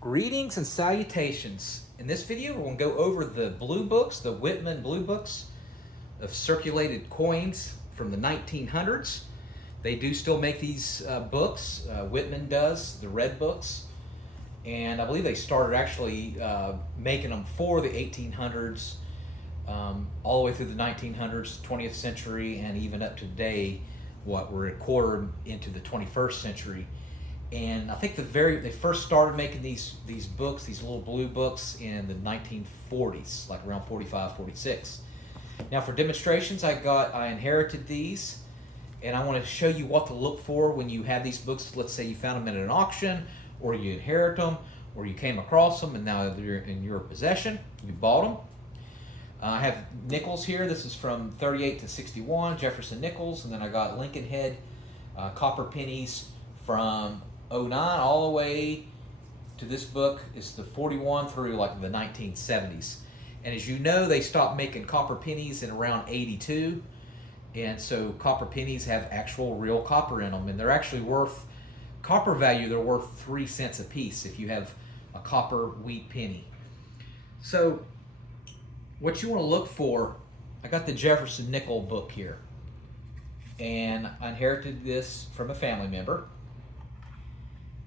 Greetings and salutations. In this video, we're going to go over the blue books, the Whitman blue books of circulated coins from the 1900s. They do still make these books. Whitman does, the red books. And I believe they started actually making them for the 1800s, all the way through the 1900s, 20th century, and even up to today, we're a quarter into the 21st century. And I think they first started making these books, these little blue books, in the 1940s, like around 45, 46. Now for demonstrations, I inherited these, and I want to show you what to look for when you have these books. Let's say you found them at an auction, or you inherit them, or you came across them and now they're in your possession. You bought them. I have nickels here. This is from 38 to 61, Jefferson nickels, and then I got Lincoln head copper pennies from 09 all the way to this book is the 41 through like the 1970s. And as you know, they stopped making copper pennies in around 82. And so copper pennies have actual real copper in them, and they're actually worth, copper value, they're worth 3 cents a piece if you have a copper wheat penny. So what you want to look for, I got the Jefferson nickel book here, and I inherited this from a family member.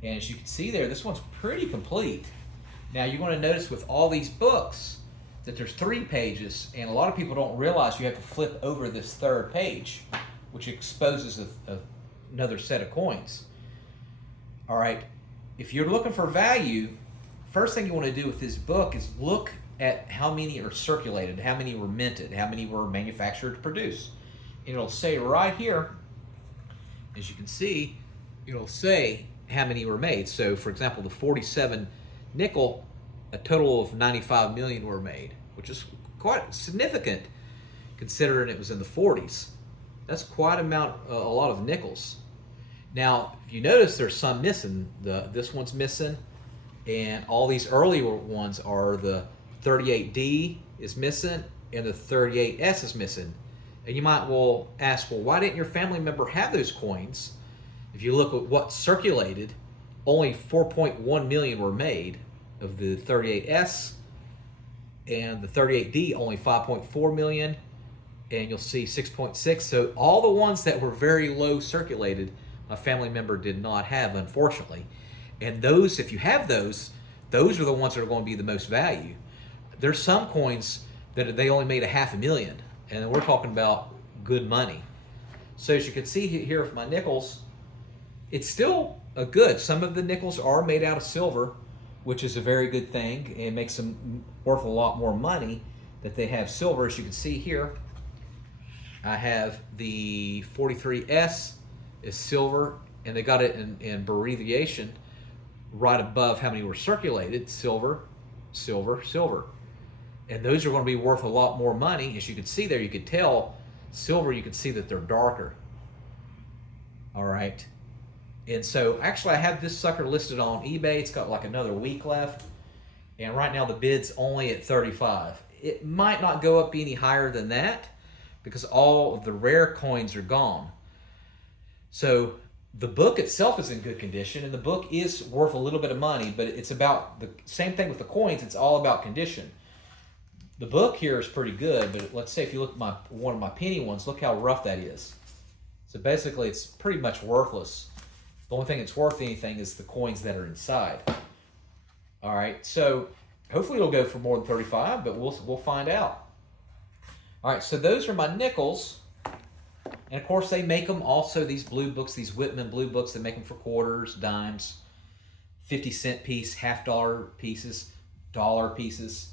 And as you can see there, this one's pretty complete. Now you're going to notice with all these books that there's 3 pages, and a lot of people don't realize you have to flip over this 3rd page, which exposes another set of coins. All right, if you're looking for value, first thing you want to do with this book is look at how many are circulated, how many were minted, how many were manufactured to produce. And it'll say right here, as you can see, it'll say how many were made. So for example, the 47 nickel, a total of 95 million were made, which is quite significant considering it was in the 40s. That's quite a lot of nickels. Now, if you notice, there's some missing. This one's missing, and all these earlier ones are the 38D is missing, and the 38S is missing. And you might well ask, well, why didn't your family member have those coins? If you look at what circulated, only 4.1 million were made of the 38S, and the 38D only 5.4 million, and you'll see 6.6. So all the ones that were very low circulated, a family member did not have, unfortunately. And those, if you have those are the ones that are going to be the most value. There's some coins that they only made 500,000, and we're talking about good money. So as you can see here with my nickels, it's still a good. Some of the nickels are made out of silver, which is a very good thing. It makes them worth a lot more money that they have silver. As you can see here, I have the 43S is silver, and they got it in abbreviation right above how many were circulated: silver, silver, silver. And those are going to be worth a lot more money. As you can see there, you could tell silver, you can see that they're darker. All right. And so actually I have this sucker listed on eBay. It's got like another week left. And right now the bid's only at 35. It might not go up any higher than that because all of the rare coins are gone. So the book itself is in good condition, and the book is worth a little bit of money, but it's about the same thing with the coins. It's all about condition. The book here is pretty good, but let's say if you look at one of my penny ones, look how rough that is. So basically it's pretty much worthless. The only thing that's worth anything is the coins that are inside. All right, so hopefully it'll go for more than 35, but we'll find out. All right, so those are my nickels. And of course they make them also, these blue books, these Whitman blue books, they make them for quarters, dimes, 50-cent piece, $half pieces, dollar pieces.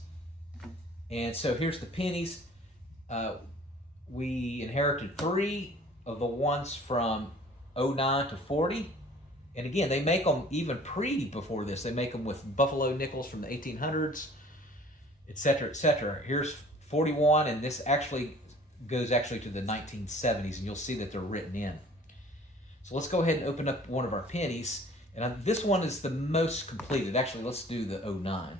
And so here's the pennies. We inherited 3 of the ones from 09 to 40. And again, they make them even before this. They make them with buffalo nickels from the 1800s, etc., etc. Here's 41, and this actually goes to the 1970s, and you'll see that they're written in. So let's go ahead and open up one of our pennies. And this one is the most completed. Actually, let's do the 09.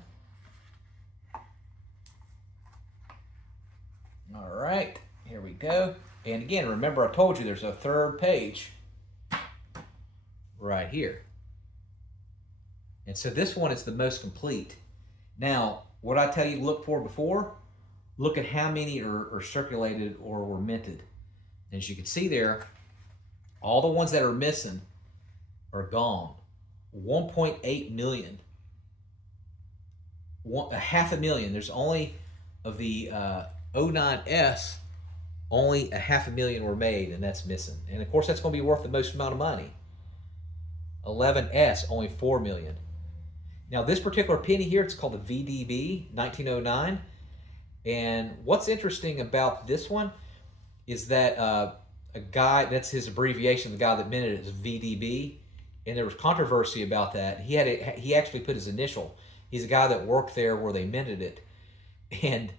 All right, here we go. And again, remember I told you there's a 3rd page right here. And so this one is the most complete. Now, what I tell you to look for before, look at how many are circulated or were minted. As you can see there, all the ones that are missing are gone. 1.8 million. A half a million. There's only, of the 09S, only a half a million were made, and that's missing. And of course, that's going to be worth the most amount of money. 11S, only 4 million. Now, this particular penny here, it's called the VDB 1909. And what's interesting about this one is that a guy, that's his abbreviation, the guy that minted it is VDB. And there was controversy about that. He actually put his initial. He's a guy that worked there where they minted it. And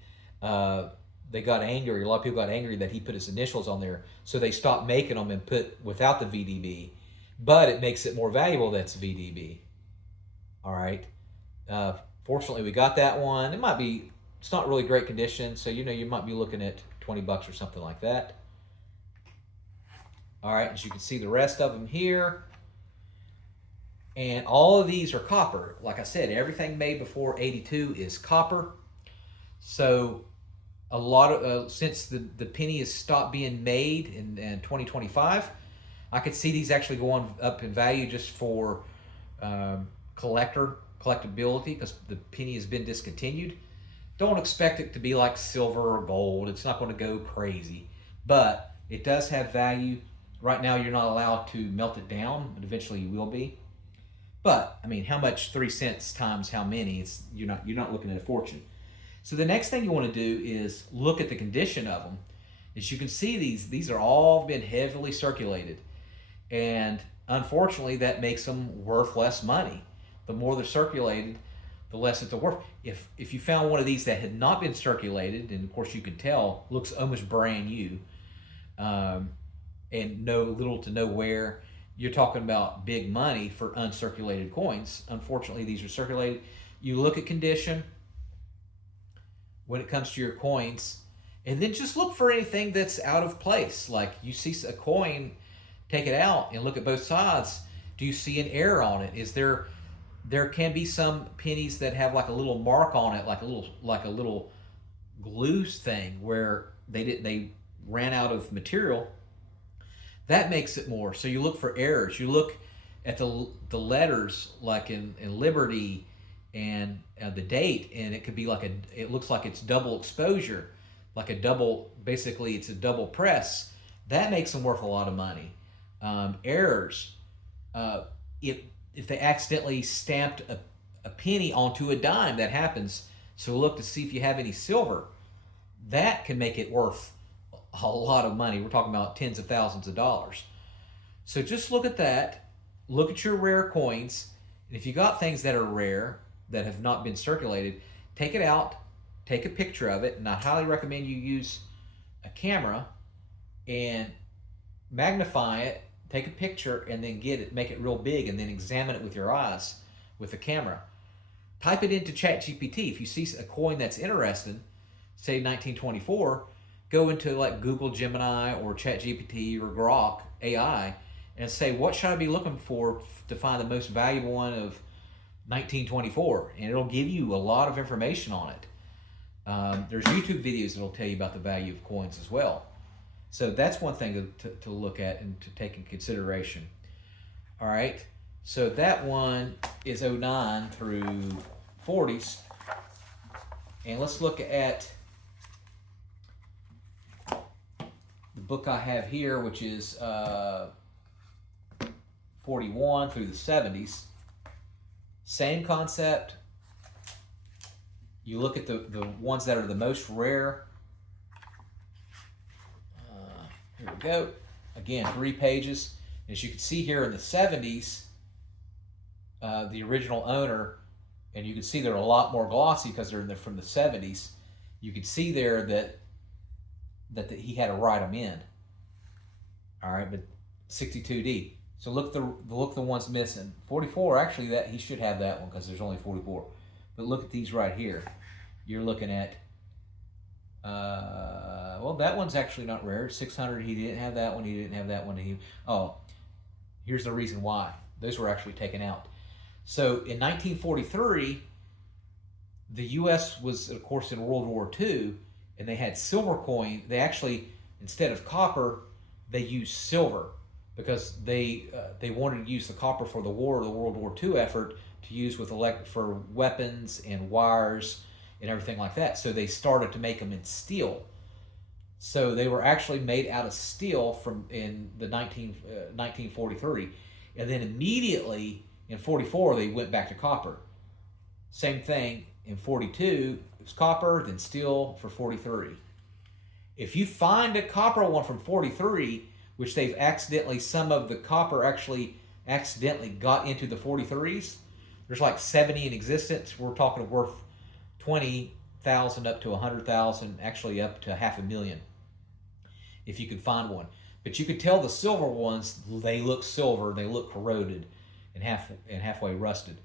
they got angry. A lot of people got angry that he put his initials on there. So they stopped making them and put without the VDB. But it makes it more valuable that's VDB. All right. Fortunately, we got that one. It's not really great condition. So, you might be looking at $20 or something like that. All right. As you can see the rest of them here. And all of these are copper. Like I said, everything made before 82 is copper. So a lot of, since the penny has stopped being made in 2025, I could see these actually going up in value just for collectability, because the penny has been discontinued. Don't expect it to be like silver or gold. It's not going to go crazy, but it does have value. Right now, you're not allowed to melt it down, but eventually you will be. But I mean, how much 3 cents times how many? You're not looking at a fortune. So the next thing you want to do is look at the condition of them. As you can see, these are all been heavily circulated, and unfortunately, that makes them worth less money. The more they're circulated, the less it's worth. If you found one of these that had not been circulated, and of course you can tell, looks almost brand new, and little to no wear, you're talking about big money for uncirculated coins. Unfortunately, these are circulated. You look at condition when it comes to your coins, and then just look for anything that's out of place. Like you see a coin, take it out and look at both sides. Do you see an error on it? Is there can be some pennies that have like a little mark on it, like a little glue thing where they ran out of material. That makes it more. So you look for errors. You look at the letters, like in Liberty and the date, and it could be it looks like it's double exposure, basically it's a double press. That makes them worth a lot of money. Errors, if they accidentally stamped a penny onto a dime, that happens. So look to see if you have any silver. That can make it worth a lot of money. We're talking about tens of thousands of dollars. So just look at that. Look at your rare coins. And if you got things that are rare that have not been circulated, take it out, take a picture of it. And I highly recommend you use a camera and magnify it, take a picture, and then make it real big, and then examine it with your eyes with the camera. Type it into ChatGPT. If you see a coin that's interesting, say 1924, go into like Google Gemini or ChatGPT or Grok AI and say, what should I be looking for to find the most valuable one of 1924? And it'll give you a lot of information on it. There's YouTube videos that'll tell you about the value of coins as well. So that's one thing to look at and to take in consideration. All right, so that one is 09 through 40s. And let's look at the book I have here, which is 41 through the 70s. Same concept. You look at the ones that are the most rare. Here we go. Again, 3 pages. As you can see here in the 70s, the original owner, and you can see they're a lot more glossy because they're from the 70s. You can see there that he had to write them in. All right, but 62D. So look the ones missing. 44, actually, that he should have that one because there's only 44. But look at these right here. You're looking at, well, that one's actually not rare. 600, he didn't have that one. He didn't have that one. Here's the reason why. Those were actually taken out. So in 1943, the U.S. was, of course, in World War II, and they had silver coin. They actually, instead of copper, they used silver because they wanted to use the copper for the World War II effort to use with for weapons and wires and everything like that. So they started to make them in steel. So they were actually made out of steel from in the 1943, and then immediately in 44 they went back to copper. Same thing in 42, it was copper, then steel for 43. If you find a copper one from 43, which they've accidentally, some of the copper actually accidentally got into the 43s, there's like 70 in existence. We're talking worth 20,000 up to 100,000, actually up to $500,000 if you could find one. But you could tell the silver ones, they look silver, they look corroded and halfway rusted.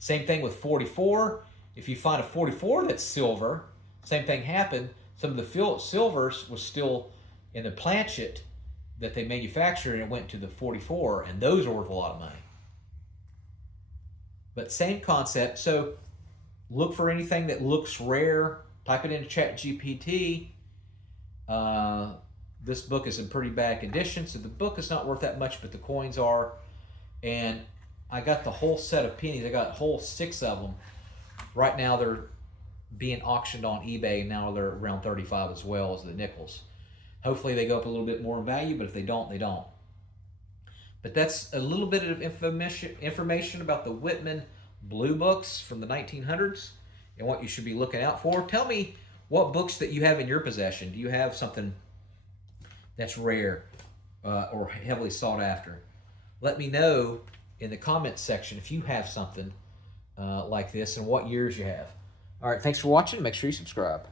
Same thing with 44. If you find a 44 that's silver, same thing happened. Some of the silvers was still in the planchet that they manufactured, and it went to the 44, and those are worth a lot of money. But same concept. So look for anything that looks rare. Type it into ChatGPT. This book is in pretty bad condition, so the book is not worth that much, but the coins are. And I got the whole set of pennies. I got a whole 6 of them. Right now they're being auctioned on eBay. Now they're around 35 as well as the nickels. Hopefully they go up a little bit more in value, but if they don't, they don't. But that's a little bit of information about the Whitman Blue Books from the 1900s and what you should be looking out for. Tell me what books that you have in your possession. Do you have something that's rare or heavily sought after? Let me know in the comments section if you have something like this and what years you have. All right, thanks for watching. Make sure you subscribe.